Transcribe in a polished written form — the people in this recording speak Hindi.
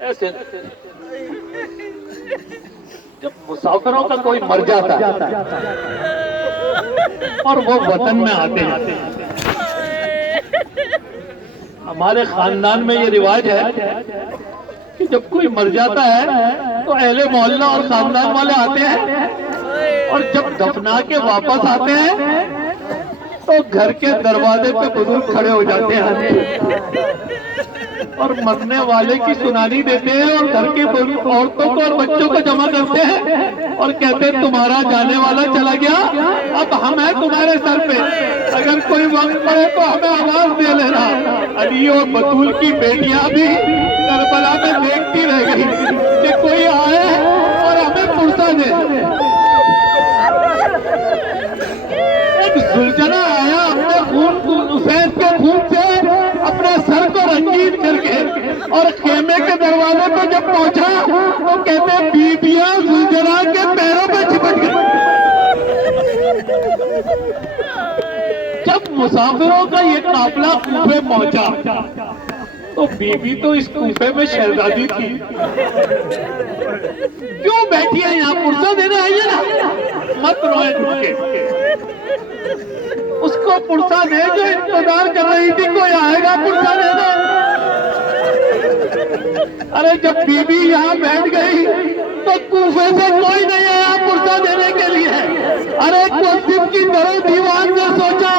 ऐसे जब मुसाफिरों का कोई मर जाता है और वो वतन में आते हैं, हमारे खानदान में ये रिवाज है कि जब कोई मर जाता है तो अहले मोहल्ला और खानदान वाले आते हैं, और जब दफना के वापस आते हैं तो घर के दरवाजे पे बुजुर्ग खड़े हो जाते हैं और मरने वाले की सुनानी देते हैं, और घर की औरतों को और बच्चों को जमा करते हैं और कहते हैं तुम्हारा जाने वाला चला गया, अब हम हैं तुम्हारे सर पे, अगर कोई वक्त पड़े तो हमें आवाज दे लेना। अली और बतूल की बेटियां भी करबला में देखती रह गई कि कोई आए और हमें पुरसा दे। एक सुलझना आया अपने खून हुसैन के खून से अपने सर को रंगीन करके, और खेमे के दरवाजे पर जब पहुंचा तो कहते बीबियां सुलझना के पैरों पे चिपट गई। जब मुसाफिरों का ये काफिला कूफे पहुंचा तो बीबी तो इस कूफे में शहजादी थी, क्यों बैठी है यहाँ, पुरसा देने आई है ना, मत रोए रुके, उसको पुरसा दे जो इंतजार कर रही थी, कोई आएगा पुरसा देने। अरे जब बीबी यहाँ बैठ गई तो कूफे से कोई नहीं आया पुरसा देने के लिए। अरे मुअज्जिन की तरह दीवान ने सोचा